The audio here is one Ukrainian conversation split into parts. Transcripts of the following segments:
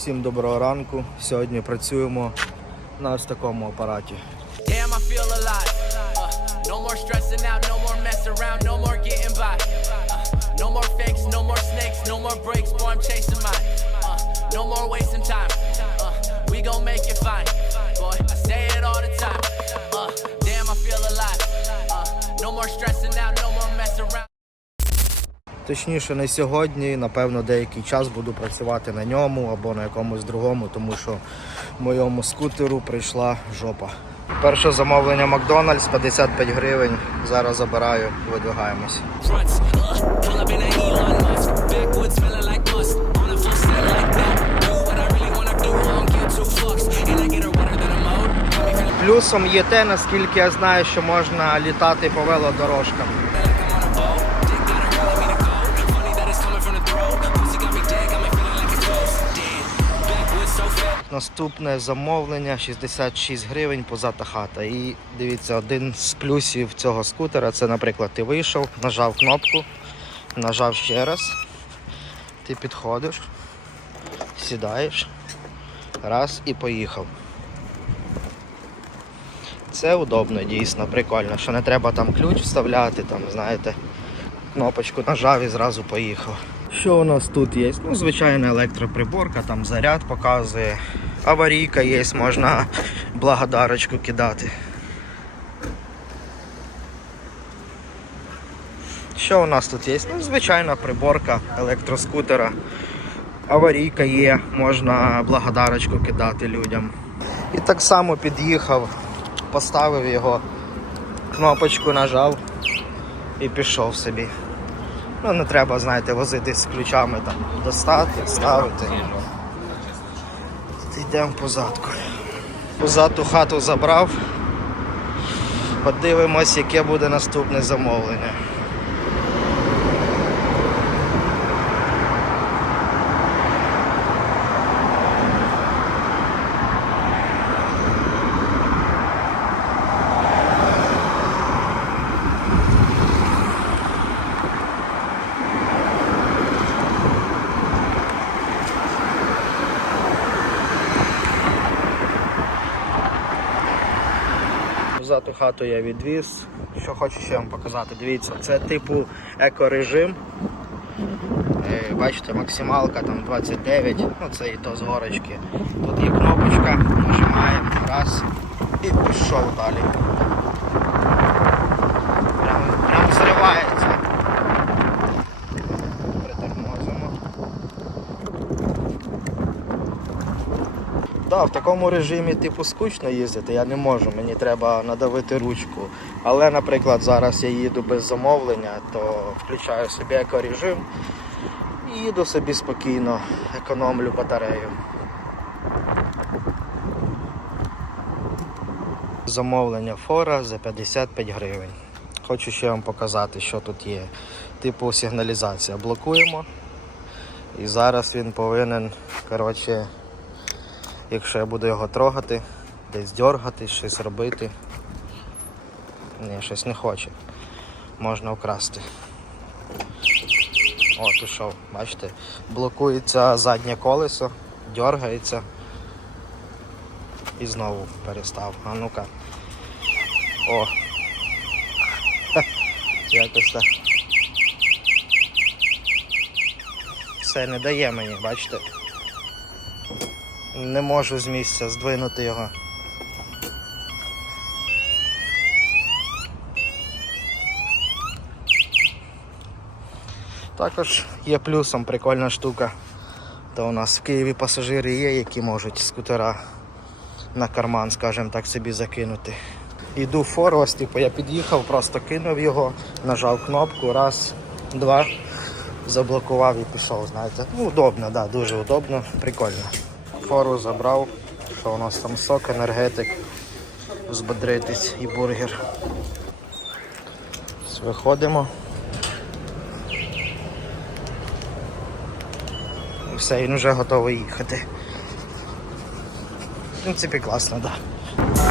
Всім доброго ранку. Сьогодні працюємо на ось такому апараті. Uh, Точніше, не сьогодні, напевно, деякий час буду працювати на ньому або на якомусь другому, тому що моєму скутеру прийшла жопа. Перше замовлення Макдональдс 55 гривень. Зараз забираю, видвигаємось. Плюсом є те, наскільки я знаю, що можна літати по велодорожкам. Наступне замовлення 66 гривень позата хата. І дивіться, один з плюсів цього скутера це, наприклад, ти вийшов, нажав кнопку, нажав ще раз, ти підходиш, сідаєш, раз і поїхав. Це удобно, дійсно, прикольно, що не треба там ключ вставляти, там, знаєте, кнопочку нажав і зразу поїхав. Що у нас тут є? Ну, звичайна електроприборка, там заряд показує. Аварійка є, можна благодарочку кидати. Що у нас тут є? Ну, звичайна приборка електроскутера. Аварійка є, можна благодарочку кидати людям. І так само під'їхав, поставив його, кнопочку нажав і пішов собі. Ну, не треба, знаєте, возитись з ключами там, достати, ставити. Йдемо позадку. Позаду хату забрав. Подивимось, яке буде наступне замовлення. Позаду хату я відвіз. Що хочу ще вам показати. Дивіться, це типу екорежим. Е, Бачите, максималка там 29, ну це і то з горочки. Тут є кнопочка, нажимаємо раз і пішов далі. Да, в такому режимі типу скучно їздити, я не можу, мені треба надавити ручку. Але, наприклад, зараз я їду без замовлення, то включаю собі екорежим і їду собі спокійно, економлю батарею. Замовлення фора за 55 гривень. Хочу ще вам показати, що тут є. Типу сигналізація. Блокуємо. І зараз він повинен, коротше, якщо я буду його трогати, десь дергати, щось робити. Ні, щось не хоче. Можна вкрасти. О, пішов, бачите, блокується заднє колесо, дергається і знову перестав. А ну-ка. О. Якось так. Все не дає мені, бачите? Не можу з місця здвинути його. Також є плюсом прикольна штука. То у нас в Києві пасажири є, які можуть скутера на карман, скажімо так, собі закинути. Йду в форвас, типу я під'їхав, просто кинув його, нажав кнопку, раз, два, заблокував і пішов, знаєте. Ну, удобно, да, дуже удобно, прикольно. Фору забрав, що у нас там сок, енергетик, взбодритись і бургер. Виходимо. І Все, він вже готовий їхати. В принципі, класно, так. Да.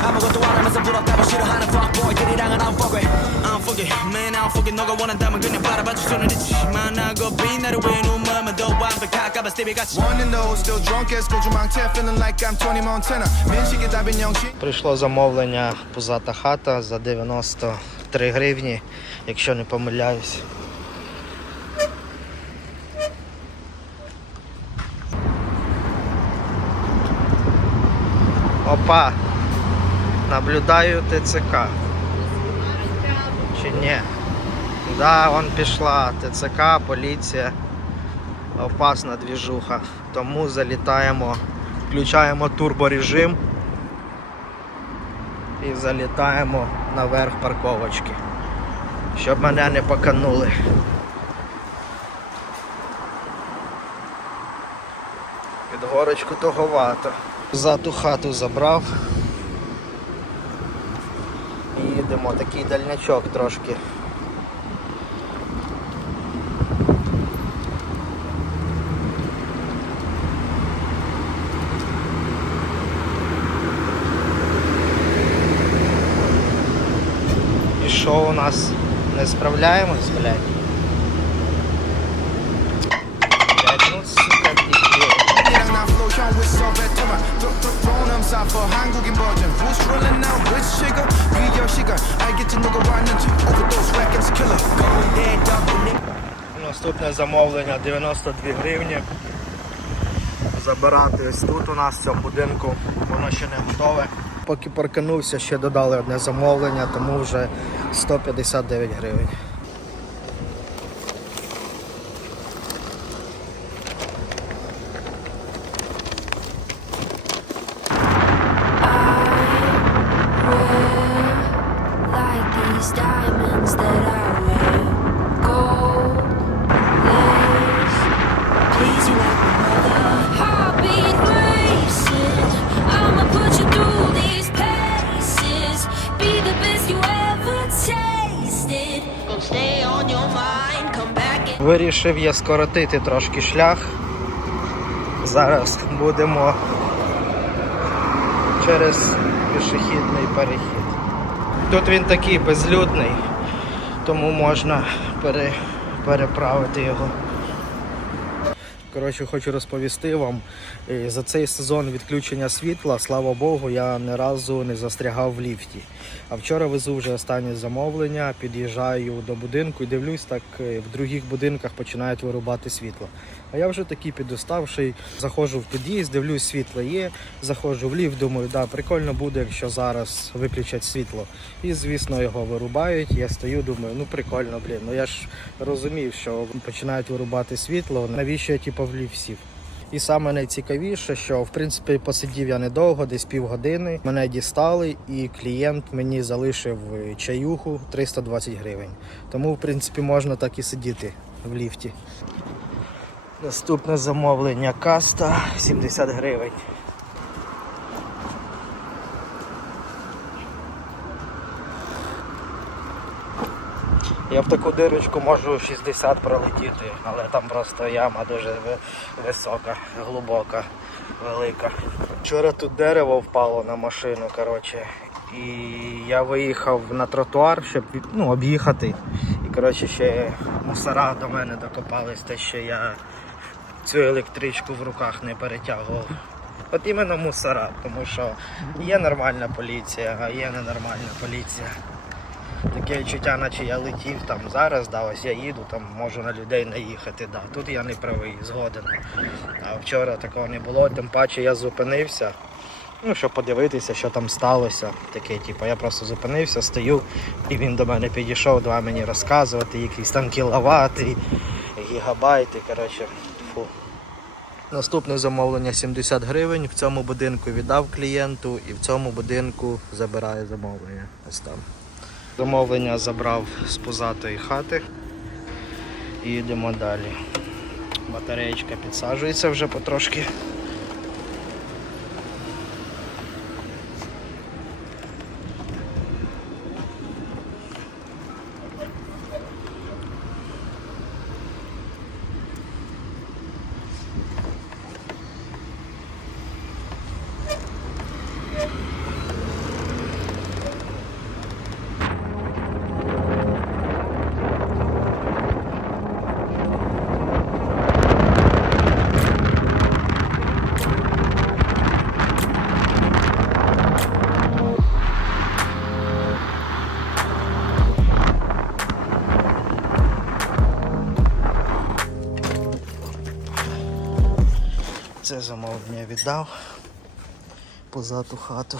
너란 네 친구들 꿈을 나는 다 알아 여자 가슴 한번 만져보게 아무것도 안 하면서 부럽다고 싫어하는 fuckboy들이랑은 I'm fuck with I'm fuck it man I'm fuck it 너가 원한다면 그냥 바라봐줄 수는 있지 만나고 빛나 better with new mama, dope bomb, but cock up a stevie got One and those, still drunk as Goju Te, feeling like I'm Tony Montana. Man, she get that been young shit. Прийшло замовлення пузата хата за 93 гривні, якщо не помиляюсь. Опа! Наблюдаю ТЦК. Чи ні? Да, вон пішла ТЦК, поліція. Опасна двіжуха. Тому залітаємо, включаємо турборежим і залітаємо наверх парковочки, щоб мене не поканули. Під горочку тоговато. За ту хату забрав. Їдемо, такий дальнячок трошки. І що у нас? Не справляємось? Блядь, Наступне замовлення 92 гривні. Забирати ось тут у нас в цьому будинку, воно ще не готове. Поки парканувся, ще додали одне замовлення, тому вже 159 гривень. Вирішив я скоротити трошки шлях. Зараз будемо через пішохідний перехід. Тут він такий безлюдний, тому можна пере, переправити його. Коротше, хочу розповісти вам, е, за цей сезон відключення світла, слава Богу, я ні разу не застрягав в ліфті. А вчора везу вже останнє замовлення, під'їжджаю до будинку і дивлюсь, так е, в других будинках починають вирубати світло. А я вже такий підоставший, заходжу в під'їзд, дивлюсь, світло є, заходжу в ліфт, думаю, да, прикольно буде, якщо зараз виключать світло. І, звісно, його вирубають. Я стою, думаю, ну прикольно, блін. Ну я ж розумів, що починають вирубати світло. Навіщо я типу в ліфт сів? І саме найцікавіше, що в принципі посидів я недовго, десь півгодини. Мене дістали, і клієнт мені залишив е, чаюху 320 гривень. Тому, в принципі, можна так і сидіти в ліфті. Наступне замовлення каста 70 гривень. Я в таку дирочку можу 60 пролетіти, але там просто яма дуже висока, глибока, велика. Вчора тут дерево впало на машину, коротше. І я виїхав на тротуар, щоб ну, об'їхати. І коротше ще мусора до мене докопались, те, що я цю електричку в руках не перетягував. От іменно мусора, тому що є нормальна поліція, а є ненормальна поліція. Таке відчуття, наче я летів там зараз, да, ось я їду, там можу на людей наїхати. Да. Тут я не правий, згоден. А вчора такого не було, тим паче я зупинився. Ну, щоб подивитися, що там сталося. Таке, типу, я просто зупинився, стою, і він до мене підійшов, давай мені розказувати, якісь там кіловати, гігабайти. Коротше, фу. Наступне замовлення 70 гривень. В цьому будинку віддав клієнту і в цьому будинку забирає замовлення. Ось там. Замовлення забрав з позатої хати. І йдемо далі. Батареєчка підсаджується вже потрошки. Це замовлення віддав позаду хату.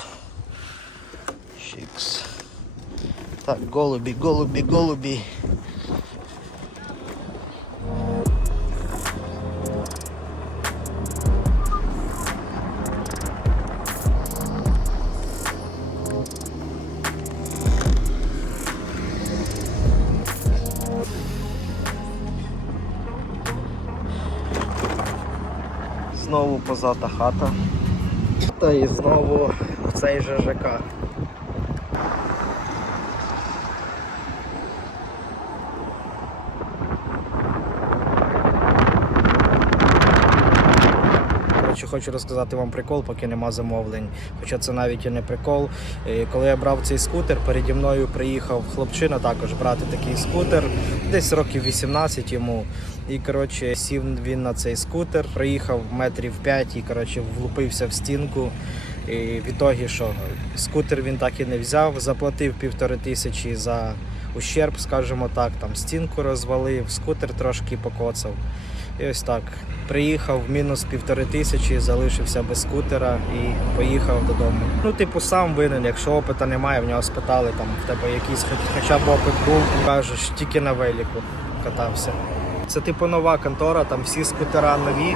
Шікс. Так, голубі, голубі, голубі. Позата хата. Та і знову в цей же ЖК. Коротше, хочу розказати вам прикол, поки нема замовлень. Хоча це навіть і не прикол. Е, Коли я брав цей скутер, переді мною приїхав хлопчина також брати такий скутер, десь років 18 йому. І коротше, сів він на цей скутер, проїхав метрів 5 і коротше, влупився в стінку. І в ітогі, що скутер він так і не взяв, заплатив півтори тисячі за ущерб, скажімо так, там стінку розвалив, скутер трошки покоцав. І ось так. Приїхав мінус півтори тисячі, залишився без скутера і поїхав додому. Ну, типу, сам винен, якщо опита немає, в нього спитали, там в тебе якийсь хоч- хоча б опит був, кажеш, тільки на велику катався. Це типу нова контора, там всі скутера нові.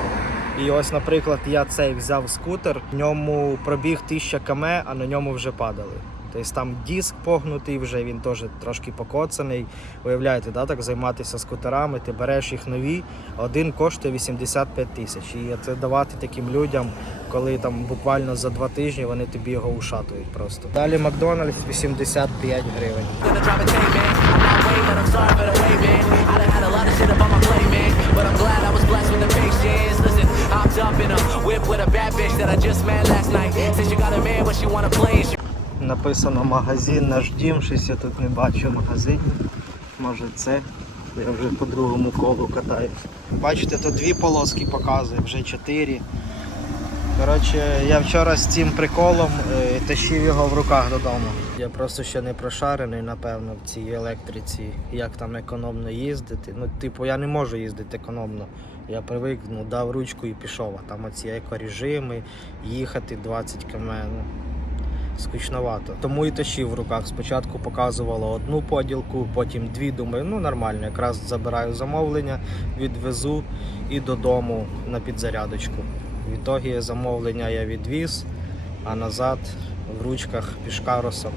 І ось, наприклад, я цей взяв скутер, в ньому пробіг 1000 км, а на ньому вже падали. Тобто там диск погнутий, вже він теж трошки покоцаний. Уявляєте, да, так займатися скутерами, ти береш їх нові, один коштує 85 тисяч. І це давати таким людям, коли там буквально за два тижні вони тобі його ушатують просто. Далі Макдональдс 85 гривень. Of shit up on my plate, man. But I'm glad I was blessed with the patience. Listen, I'm jumping a whip with a bad bitch Написано магазин наш дім, щось я тут не бачу магазинів. Може це. Я вже по другому колу катаю. Бачите, тут дві полоски показує, вже чотири. Коротше, я вчора з цим приколом е, тащив його в руках додому. Я просто ще не прошарений, напевно, в цій електриці, як там економно їздити. Ну, типу, я не можу їздити економно. Я привик, ну, дав ручку і пішов. А там оці екорежими, їхати 20 км. Скучновато. Тому і тащив в руках. Спочатку показувало одну поділку, потім дві. Думаю, ну нормально, якраз забираю замовлення, відвезу і додому на підзарядочку. В ітогі замовлення я відвіз, а назад в ручках wishing that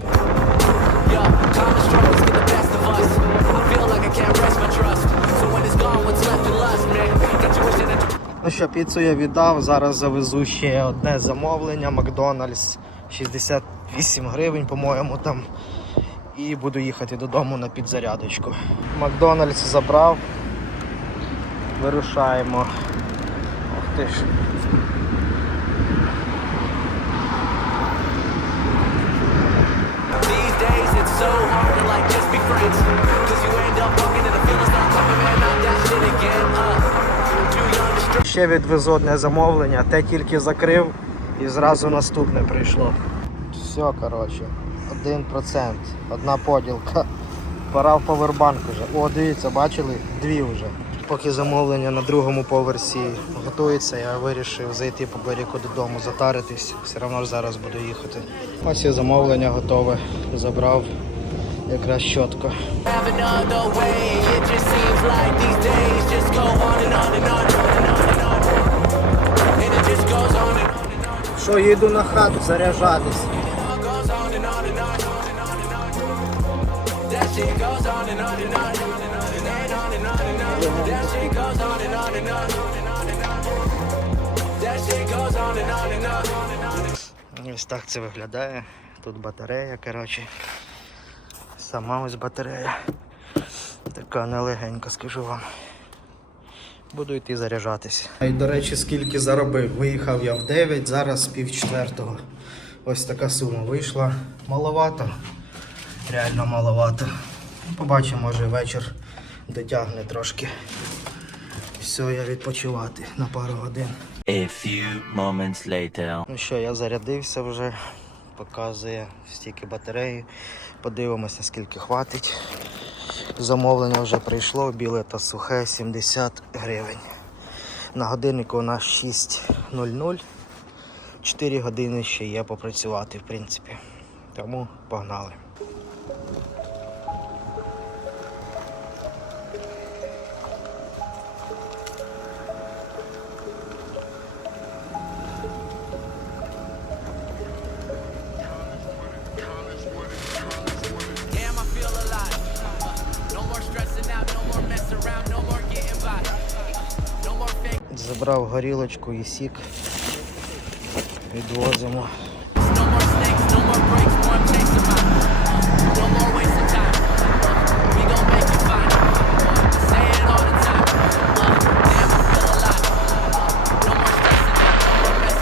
Ну що, піцу я віддав. Зараз завезу ще одне замовлення. Макдональдс 68 гривень, по-моєму, там. І буду їхати додому на підзарядочку. Макдональдс забрав. Вирушаємо. Ух ти ж. Uh. Ще відвезу одне замовлення, те тільки закрив і зразу наступне прийшло. Все, коротше, 1%, одна поділка. Пора в повербанк вже. О, дивіться, бачили? Дві вже. Поки замовлення на другому поверсі готується, я вирішив зайти по берегу додому, затаритись. Все одно ж зараз буду їхати. Ось і замовлення готове. Забрав якраз чітко. Що, їду на хату заряджатись. Ось так це виглядає. Тут батарея, коротше. Сама ось батарея. Така нелегенька, скажу вам. Буду йти заряджатись. І до речі, скільки заробив. Виїхав я в 9, зараз пів четвертого. Ось така сума вийшла. Маловато. Реально маловато. Побачимо, може вечір дотягне трошки. Все, я відпочивати на пару годин. A few moments later. Ну що, я зарядився вже, показує стільки батареї. Подивимося, скільки хватить. Замовлення вже прийшло, біле та сухе 70 гривень. На годиннику у нас 6.00. 4 години ще є попрацювати, в принципі. Тому погнали.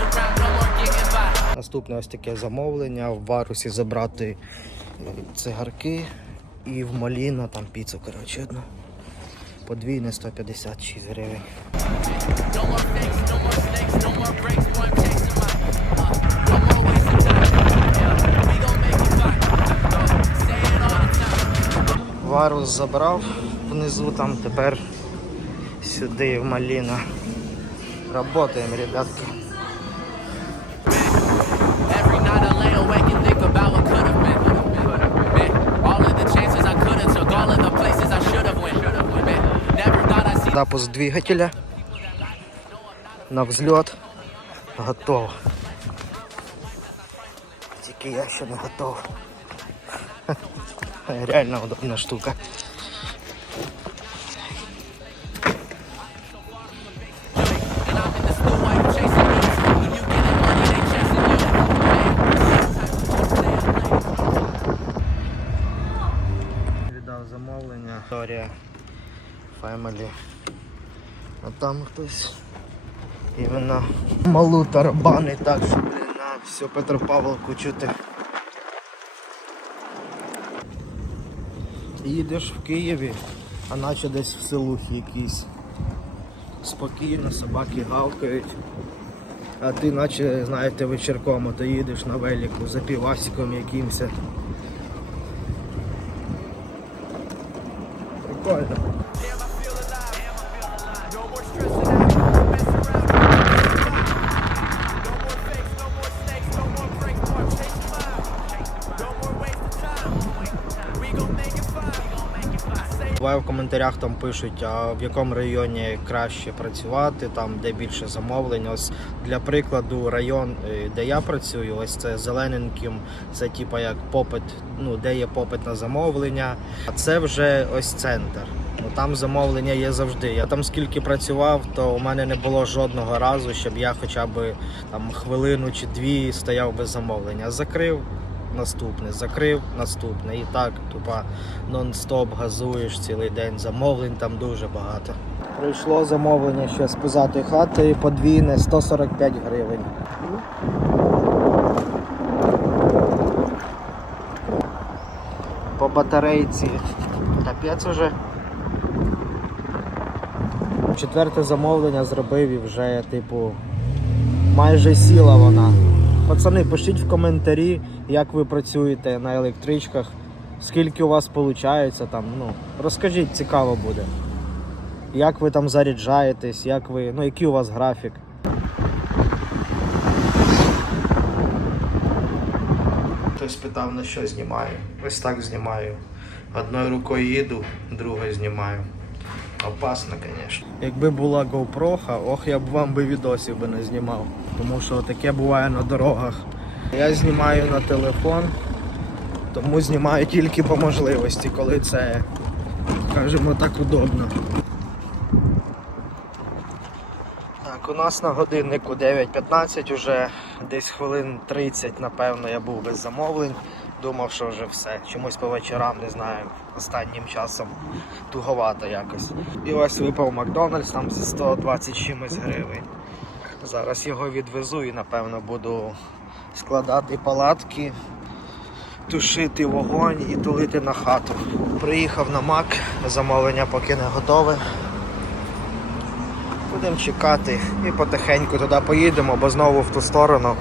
Around, no more getting by. Наступне ось таке замовлення в варусі забрати цигарки і в Маліна там піцу, коротше, одну. Подвійне 156 гривень. Uh. Uh. Варус забрав внизу, там тепер сюди в Маліна. Работаємо, ребятки. Запуск двигателя на взлет. Готово. Тільки я ще не готов. Реально удобна штука. Там хтось іменно малу тарабани так, що на всю Петропавловку чути. Їдеш в Києві, а наче десь в селухі якісь. Спокійно, собаки гавкають. А ти наче, знаєте, вечірком, то їдеш на велику за півасиком якимось. Прикольно. Буває в коментарях там пишуть, а в якому районі краще працювати, там де більше замовлень. Ось для прикладу, район, е, де я працюю, ось це Зелененким, це типа як попит, ну де є попит на замовлення. А це вже ось центр. Ну там замовлення є завжди. Я там скільки працював, то у мене не було жодного разу, щоб я хоча б там хвилину чи дві стояв без замовлення. Закрив. Наступне, закрив наступне. І так, тупа нон-стоп газуєш цілий день. Замовлень там дуже багато. Прийшло замовлення ще з позатої хати подвійне 145 гривень. По батарейці капець уже. Четверте замовлення зробив і вже, типу, майже сіла вона. Пацани, пишіть в коментарі, як ви працюєте на електричках, скільки у вас виходить там. Ну, розкажіть, цікаво буде. Як ви там заряджаєтесь, як ви, ну який у вас графік. Хтось питав, на що знімаю. Ось так знімаю. Одною рукою їду, другою знімаю. Опасно, звісно. Якби була GoPro, ох, я б вам би відосів би не знімав. Тому що таке буває на дорогах. Я знімаю на телефон, тому знімаю тільки по можливості, коли це, скажімо так, удобно. Так, у нас на годиннику 9.15 уже десь хвилин 30, напевно, я був без замовлень. Думав, що вже все. Чомусь по вечорам, не знаю, останнім часом туговато якось. І ось випав Макдональдс там за 120 чимось гривень. Зараз його відвезу і напевно буду складати палатки, тушити вогонь і тулити на хату. Приїхав на Мак, замовлення поки не готове. Будемо чекати і потихеньку туди поїдемо, бо знову в ту сторону,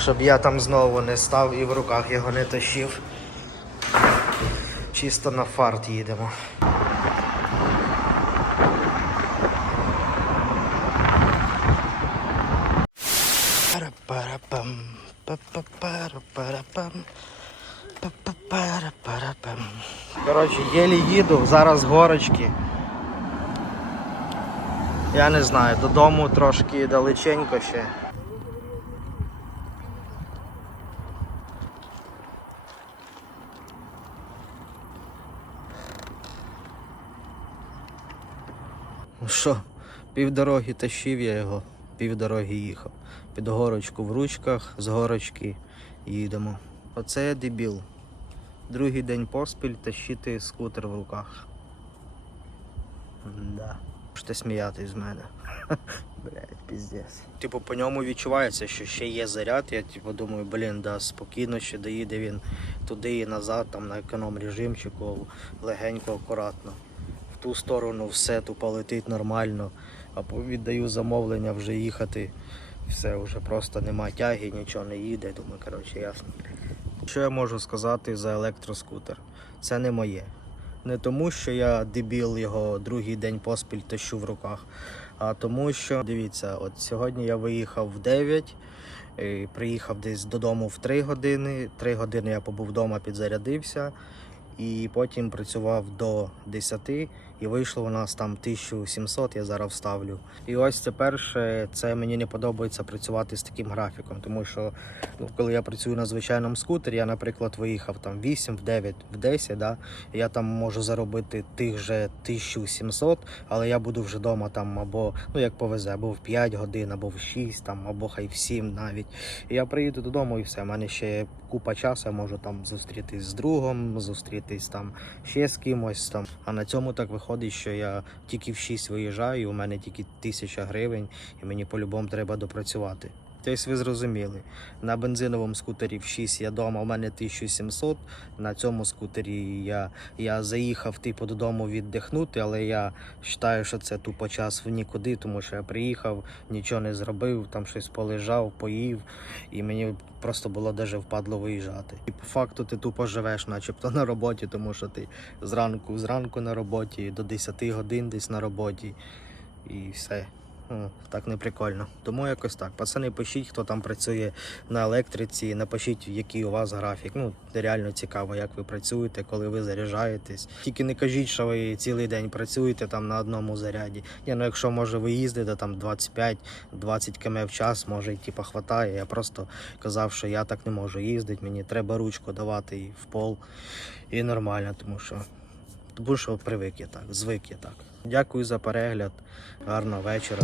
щоб я там знову не став і в руках його не тащив. Чисто на фарт їдемо. Коротше, єлі їду, зараз горочки. Я не знаю, додому трошки далеченько ще. Що, півдороги тащив я його, півдороги їхав. Під горочку в ручках, з горочки їдемо. Оце я дебіл. Другий день поспіль тащити скутер в руках. Да. Можете сміятись з мене. Блять, піздець. Типу, по ньому відчувається, що ще є заряд. Я типу думаю, блін, да, спокійно ще доїде він туди і назад, там на економ режимчику, легенько, акуратно. Ту сторону все тупо летить нормально. А віддаю замовлення вже їхати. Все, вже просто нема тяги, нічого не їде. Думаю, коротше, ясно. Що я можу сказати за електроскутер? Це не моє. Не тому, що я дебіл його другий день поспіль тащу в руках, а тому, що дивіться, от сьогодні я виїхав в 9, і приїхав десь додому в 3 години. 3 години я побув вдома, підзарядився. І потім працював до 10 і вийшло у нас там 1700, я зараз вставлю. І ось це перше, це мені не подобається працювати з таким графіком, тому що ну, коли я працюю на звичайному скутері, я, наприклад, виїхав там 8, в 9, в 10, да, я там можу заробити тих же 1700, але я буду вже вдома там або, ну як повезе, або в 5 годин, або в 6, там, або хай в 7 навіть. І я приїду додому і все. У мене ще купа часу, я можу там зустрітись з другом, зустрітись там ще з кимось там. А на цьому так виходить, що я тільки в 6 виїжджаю, у мене тільки тисяча гривень, і мені по-любому треба допрацювати. Тобто ви зрозуміли, на бензиновому скутері в 6 я вдома, у мене 1700, на цьому скутері я, я заїхав типу додому віддихнути, але я вважаю, що це тупо час в нікуди, тому що я приїхав, нічого не зробив, там щось полежав, поїв, і мені просто було даже впадло виїжджати. І по факту ти тупо живеш, начебто на роботі, тому що ти зранку, зранку на роботі, до 10 годин десь на роботі, і все. Ну, так не прикольно. Тому якось так. Пацани, пишіть, хто там працює на електриці, напишіть, який у вас графік. Ну, реально цікаво, як ви працюєте, коли ви заряджаєтесь. Тільки не кажіть, що ви цілий день працюєте там на одному заряді. Ні, ну якщо може ви їздите там 25-20 км в час, може і типа хватає. Я просто казав, що я так не можу їздити, мені треба ручку давати в пол. І нормально, тому що. Тому що привик я так, звик я так. Дякую за перегляд. Гарного вечора.